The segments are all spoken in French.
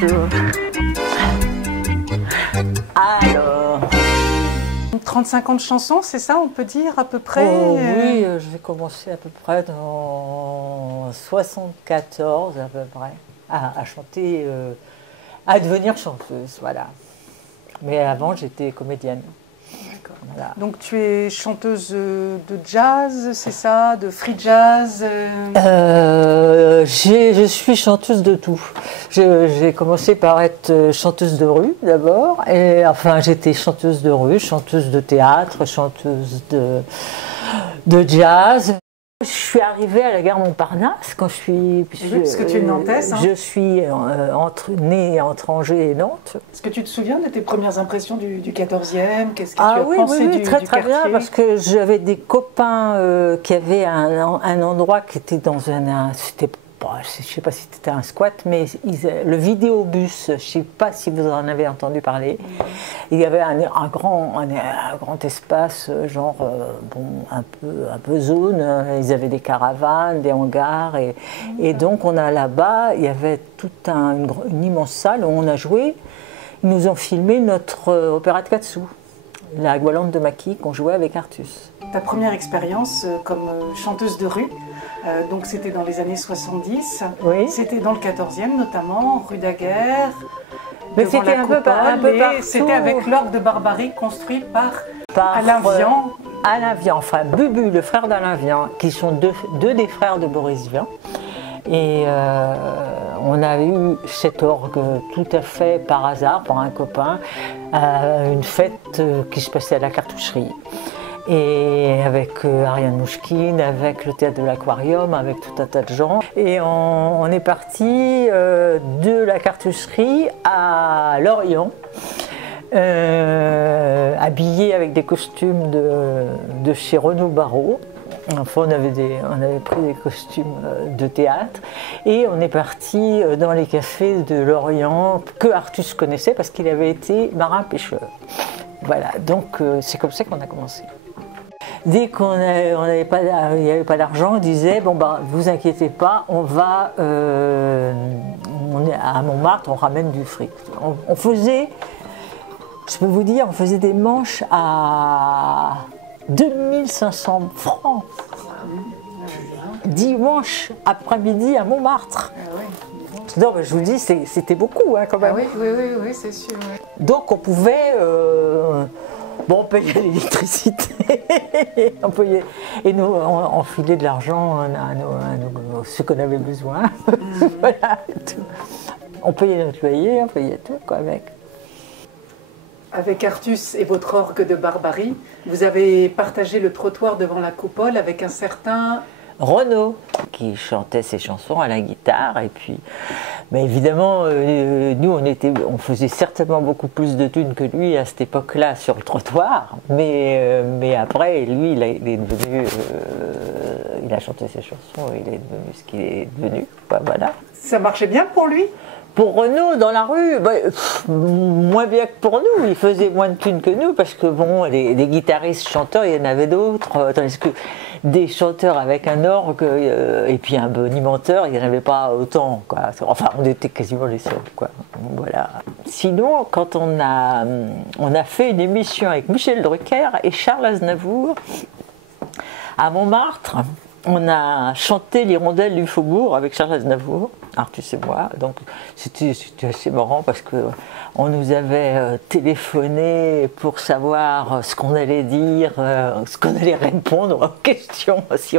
bonjour. Alors, 35 ans de chansons, c'est ça, on peut dire à peu près? oui, j'ai commencé à peu près dans 74 à peu près à chanter, à devenir chanteuse, voilà. Mais avant, j'étais comédienne. Voilà. Donc tu es chanteuse de jazz, c'est ça, de free jazz? Je suis chanteuse de tout. J'ai commencé par être chanteuse de rue d'abord, et enfin j'étais chanteuse de rue, chanteuse de théâtre, chanteuse de jazz. Je suis arrivée à la gare Montparnasse quand je suis. Oui, parce que tu es nantaise. Je suis née entre Angers et Nantes. Est-ce que tu te souviens de tes premières impressions du 14e? Qu'est-ce que tu Ah as oui, pensé oui, très du très bien, quartier? parce que j'avais des copains qui avaient un endroit qui était dans c'était, je ne sais pas si c'était un squat, mais le vidéobus, je ne sais pas si vous en avez entendu parler. Il y avait un grand espace, genre un peu zone. Ils avaient des caravanes, des hangars, et donc on a là-bas, il y avait toute une immense salle où on a joué. Ils nous ont filmé notre opéra de Katsu, la Goualante de Maki, qu'on jouait avec Artus. Ta première expérience comme chanteuse de rue, donc c'était dans les années 70, Oui. C'était dans le 14e notamment, rue Daguerre. Mais c'était un peu partout. C'était avec l'orgue de Barbarie construit par Alain Vian. Vian. Alain Vian, enfin Bubu, le frère d'Alain Vian, qui sont deux des frères de Boris Vian. Et on a eu cet orgue tout à fait par hasard, par un copain, à une fête qui se passait à la cartoucherie. Et avec Ariane Mouchkine, avec le théâtre de l'Aquarium, avec tout un tas de gens. Et on est parti de la cartoucherie à Lorient, habillés avec des costumes de chez Renaud Barrault. Enfin, on avait pris des costumes de théâtre et on est parti dans les cafés de Lorient que Artus connaissait parce qu'il avait été marin-pêcheur. Voilà, donc c'est comme ça qu'on a commencé. Dès qu'il n'y avait pas d'argent, on disait bon bah vous inquiétez pas, on est à Montmartre, on ramène du fric. On faisait, je peux vous dire, on faisait des manches à 2500 francs. Dimanche après-midi à Montmartre. Non, mais je vous dis, c'était beaucoup hein, quand même. Ah oui, c'est sûr. Ouais. Donc on pouvait. On payait l'électricité, et nous, on filait de l'argent à ceux qu'on avait besoin. Voilà, tout. On payait notre loyer, on payait tout quoi, avec. Avec Artus et votre orgue de Barbarie, vous avez partagé le trottoir devant la coupole avec un certain Renaud, qui chantait ses chansons à la guitare, et puis, mais évidemment, nous, on faisait certainement beaucoup plus de thunes que lui à cette époque-là sur le trottoir, mais après, lui, il est devenu, il a chanté ses chansons, il est devenu ce qu'il est devenu, voilà. Ça marchait bien pour lui? Pour Renaud, dans la rue, moins bien que pour nous. Il faisait moins de thunes que nous, parce que bon, les guitaristes chanteurs, il y en avait d'autres, tandis que des chanteurs avec un orgue et puis un bonimenteur, il n'y en avait pas autant, quoi. Enfin, on était quasiment les seuls, quoi. Voilà. Sinon, quand on a fait une émission avec Michel Drucker et Charles Aznavour à Montmartre, on a chanté l'Hirondelle du Faubourg avec Charles Aznavour, Artus et moi. Donc c'était assez marrant parce qu'on nous avait téléphoné pour savoir ce qu'on allait dire, ce qu'on allait répondre aux questions si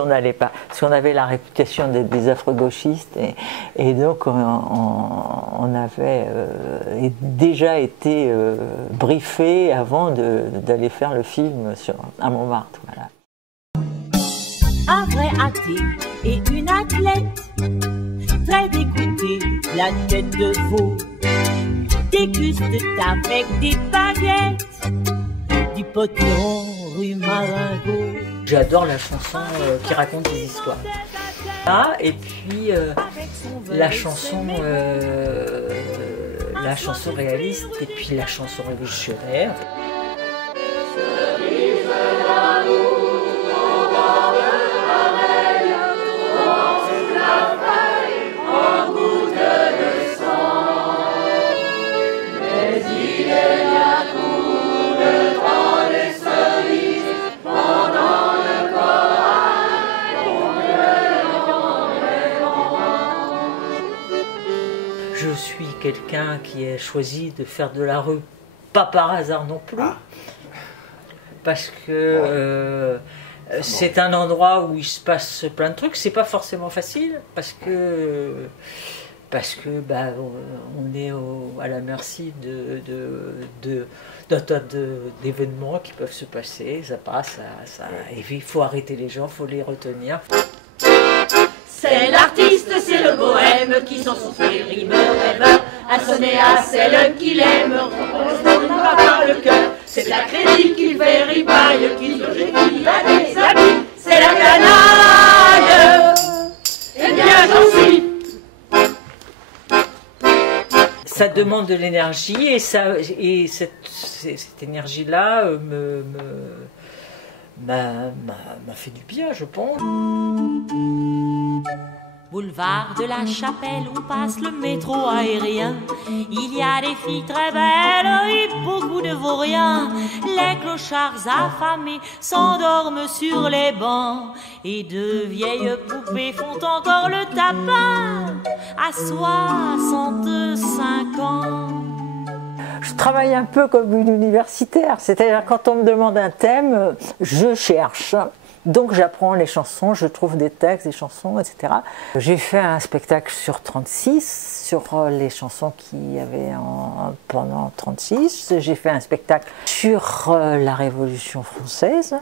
on n'allait pas. Parce qu'on avait la réputation d'être des affreux gauchistes et donc on avait déjà été briefé avant d'aller faire le film à Montmartre. Voilà. Un vrai athée et une athlète, très dégoûtée, la tête de veau, déguste avec des baguettes, du potiron rue Marengo. J'adore la chanson qui raconte des histoires. Ah, et puis la chanson réaliste et puis la chanson révolutionnaire. quelqu'un qui a choisi de faire de la rue, pas par hasard non plus, parce que c'est un endroit où il se passe plein de trucs. C'est pas forcément facile, parce que on est à la merci d'un tas d'événements qui peuvent se passer. Ça passe, et puis il faut arrêter les gens, il faut les retenir. C'est l'artiste, c'est le bohème qui s'en souffle, rime, rêveur, à sonner à celle qu'il aime, on se donnera par le cœur. C'est la crédit qui fait ripaille, qui se qui a des amis, c'est la canaille. Eh bien j'en suis. Ça demande de l'énergie et cette énergie-là m'a fait du bien, je pense. Boulevard de la Chapelle, où passe le métro aérien. Il y a des filles très belles et beaucoup de vauriens. Les clochards affamés s'endorment sur les bancs. Et de vieilles poupées font encore le tapin à 65 ans. Je travaille un peu comme une universitaire, c'est-à-dire quand on me demande un thème, je cherche. Donc j'apprends les chansons, je trouve des textes, des chansons, etc. J'ai fait un spectacle sur 36, sur les chansons qu'il y avait pendant 36. J'ai fait un spectacle sur la Révolution française.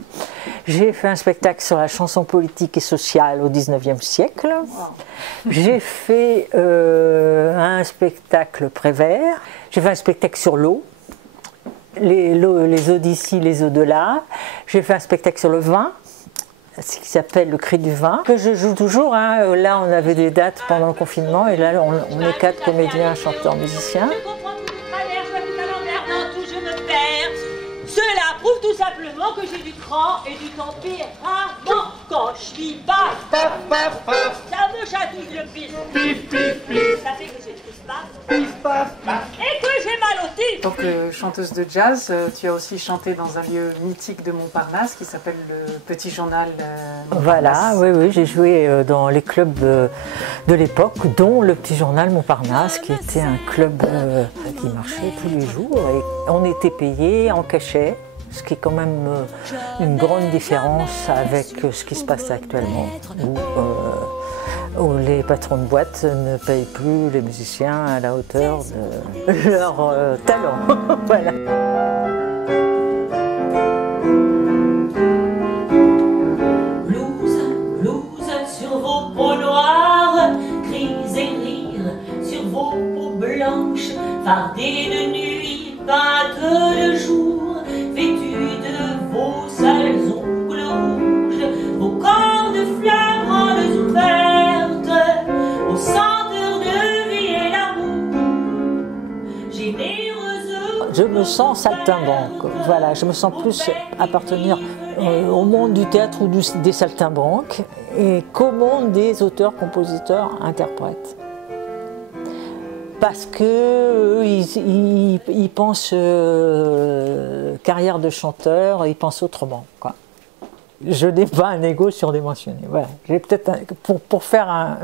J'ai fait un spectacle sur la chanson politique et sociale au XIXe siècle. J'ai fait un spectacle Prévert. J'ai fait un spectacle sur l'eau. Les Odysseys, les au-delà. J'ai fait un spectacle sur le vin, ce qui s'appelle Le Cri du vin, que je joue toujours. Hein. Là, on avait des dates pendant le confinement, et là, on est 4 comédiens, chanteurs, musiciens. Cela prouve tout simplement que j'ai du cran et du tempérament. Quand je suis paf, paf, paf, paf, ça me chatouille le pif, pif, pif, pif. Ça fait que j'ai plus paf, pif, paf, paf, et que j'ai mal au tif. En tant que chanteuse de jazz, tu as aussi chanté dans un lieu mythique de Montparnasse qui s'appelle le Petit Journal Montparnasse. Voilà, oui, j'ai joué dans les clubs de l'époque, dont le Petit Journal Montparnasse, qui était un club qui marchait tous les jours. Et on était payé en cachet, ce qui est quand même une grande différence avec ce qui se passe actuellement, où les patrons de boîte ne payent plus les musiciens à la hauteur de leur talent. Voilà. Blues sur vos peaux noires, cris et rires sur vos peaux blanches, fardées de nuit, peintes de jour, vêtues de vos sales ongles rouges, vos corps de fleurs grandes ouvertes, aux senteurs de vie et d'amour, généreuse. Je me sens saltimbanque, voilà, je me sens plus appartenir au monde du théâtre ou des saltimbanques qu'au monde des auteurs, compositeurs, interprètes. Parce que ils pensent carrière de chanteur, ils pensent autrement, quoi. Je n'ai pas un ego surdimensionné. Voilà. J'ai peut-être pour faire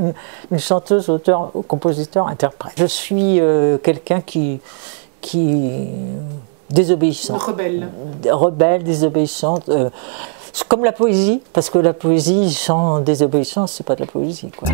une chanteuse, auteur, compositeur, interprète. Je suis quelqu'un qui désobéissant. Rebelle, désobéissante. Comme la poésie, parce que la poésie sans désobéissance, c'est pas de la poésie, quoi.